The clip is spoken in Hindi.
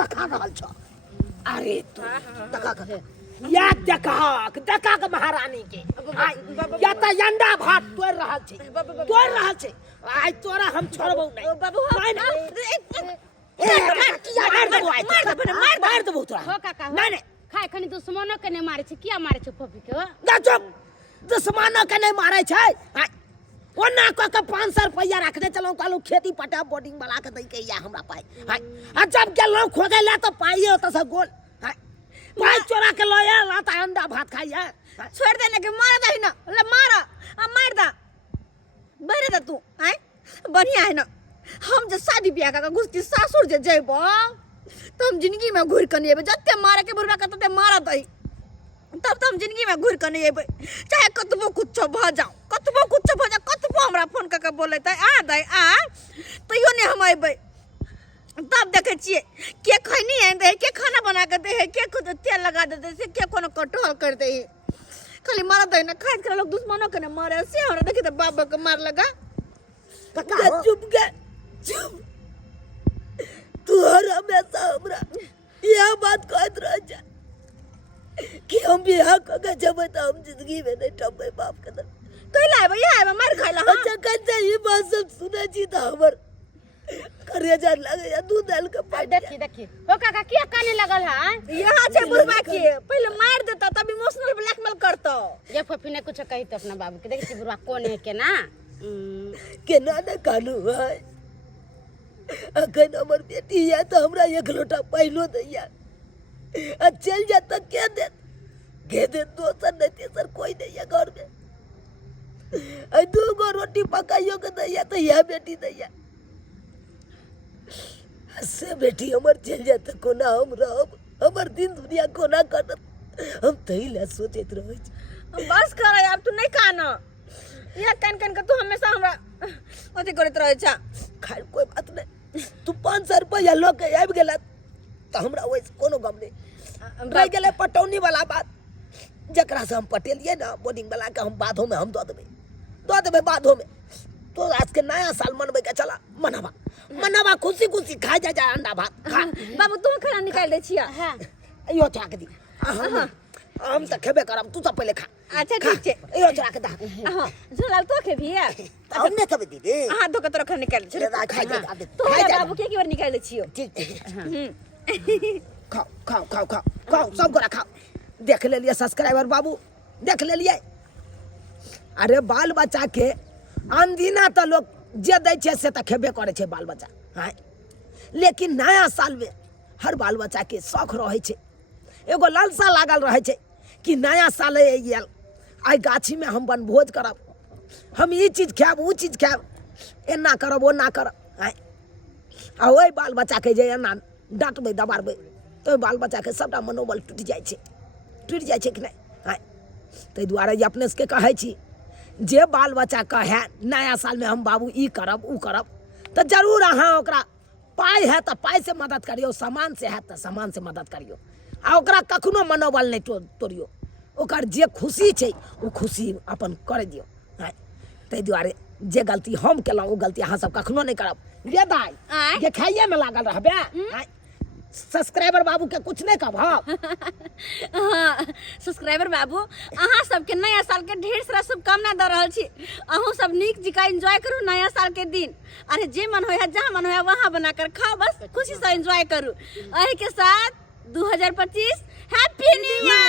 का खा रहल छ अरे तू दका का या दका के महारानी के या त अंडा भात तोड़ रहल छे आज तोरा हम छोड़बौ नहीं बाबू मार देबो तोरा हो काका नहीं खाए खनी दुश्मनों के नहीं मारे छे किया मारे छे पपी के गजब दुश्मनों के नहीं मारे छै ओना क के 500 रुपया रखने चलो कालू खेती पटा बोर्डिंग वाला के दई के या हमरा पाई आ जब गेलौ खोगे ला तो पाइए ओत से गोल पाई चोरा के लया ला त अंडा भात खाइए छोड़ देने के मार दही ना ले मार आ मार दा बरे दा तू हैं बढ़िया है ना हम जे शादी ब्याह का गुस्ती सासुर जे जइबो तो हम जिंदगी में घुर के नहीं आबे जत्ते मारे के बुरबा कतते मार दही तब तो हम जिंदगी में घुर के नहीं आबे चाहे कतबो कुछ भ जाओ कतबो हमरा फोन क के बोले त आ दई आ तइयो ने हम आबे तब देखे छिए के खैनी है दे के खाना बना के दे के खुद तेल लगा दे से के कोनो कटोल कर दे खाली मार दई ना खाइत के लोग दुश्मनों के न मारे से हमरा देखे त बाबा के मार लगा चुप तू हमेशा हमरा यह बात कहत रह जा कि हम बियाह क के जब त हम जिंदगी में नहीं टपे बाप के दर कैला है भैया है मार खाइला हां अच्छा कच्चा ये बात सब सुने छी त हमर करेजा लगे या दूध डाल के पाट देखी हो काका किया काने लगल है यहां से बुरबा के पहले मार देता तब इमोशनल ब्लैकमेल करतो ये फफी ने कुछ कही तो अपना बाबू के देखी बुरबा कौन है के ना केना न कानू है अखन हमर बेटी है तो हमरा एक लोटा पाइलो दैया आ चल जा त के दे दोसर नहीं तेसर कोई नहीं है घर में आ 2 गो रोटी पकाइयो के दैया तो यह बेटी दैया से बेटी हमर चल जा त कोना हम रहब हमर दिन दुनिया कोना कटत हम तइला सोचत रहै छी बस कर यार तू नहीं कान या कान के तू हमेशा हमरा अथी करत रहै छ खैर कोई बात नहीं तू 500 रुपया लो के आबि गेला त हमरा ओइ कोनो गम नहीं रह गेले पटौनी वाला बात जकरा से हम पटेलिए ना बोर्डिंग वाला के हम बाधों में हम दो देबे बाधों में तो आज के नया साल मनबे के चला मनावा खुशी खा जा अंडा भात खा बाबू तू खाना निकाल दे छिया हां यो चाक दी हम त खेबे करब तू सब पहले खा अच्छा ठीक छे यो चाक दा हां झोलाल तो के भी है हमने कबे दीदी हां तो के तोरा खाना निकाल दे खा जा तू बाबू के बार निकाल दे छियो ठीक खाओ सब गोरा खाओ देख ले लिए सब्सक्राइबर बाबू देख ले लिए अरे बाल बच्चा के अनदिना तो लोग जे दै छे से त खेबे करे छे बाल बच्चा हां लेकिन नया साल में हर बाल बच्चा के शौक रहे छे एगो लालसा लागल रहे छे कि नया साल आइल आई गाछी में हम बनभोज करब हम ई चीज खाब ऊ चीज खाब एना करब ओना करब हां आ ओइ बाल बच्चा के जे एना डांटबे दबारबे तो बाल बच्चा के सबटा मनोबल टूट जाए छे कि नहीं हां तै दुआरे जे अपने से कहै छी जे बाल बच्चा कहे नया साल में हम बाबू ई करब ऊ करब तो जरूर अहाँ ओकरा पाई है तो पाई से मदद करियो सामान से है तो सामान से मदद करियो आ ओकरा कखनो मनोबल नहीं तोड़ियो ओकर जे खुशी छे वो खुशी अपन कर दियो हां तै दुआरे जे गलती हम केलौ वो गलती अहाँ सब कखनो नहीं करब ये दाई ये खाइए में लागल रहबे हां सब्सक्राइबर बाबू के कुछ नहीं कहब हां सब्सक्राइबर बाबू अहाँ सबके नया साल के ढेर सारा शुभकामना द रहल छी अहूँ सब नीक जिका एंजॉय करू नया साल के दिन अरे जे मन होय है जहाँ मन होय वहाँ बनाकर खाओ बस खुशी से एंजॉय करू एही के साथ 2025 हैप्पी न्यू ईयर।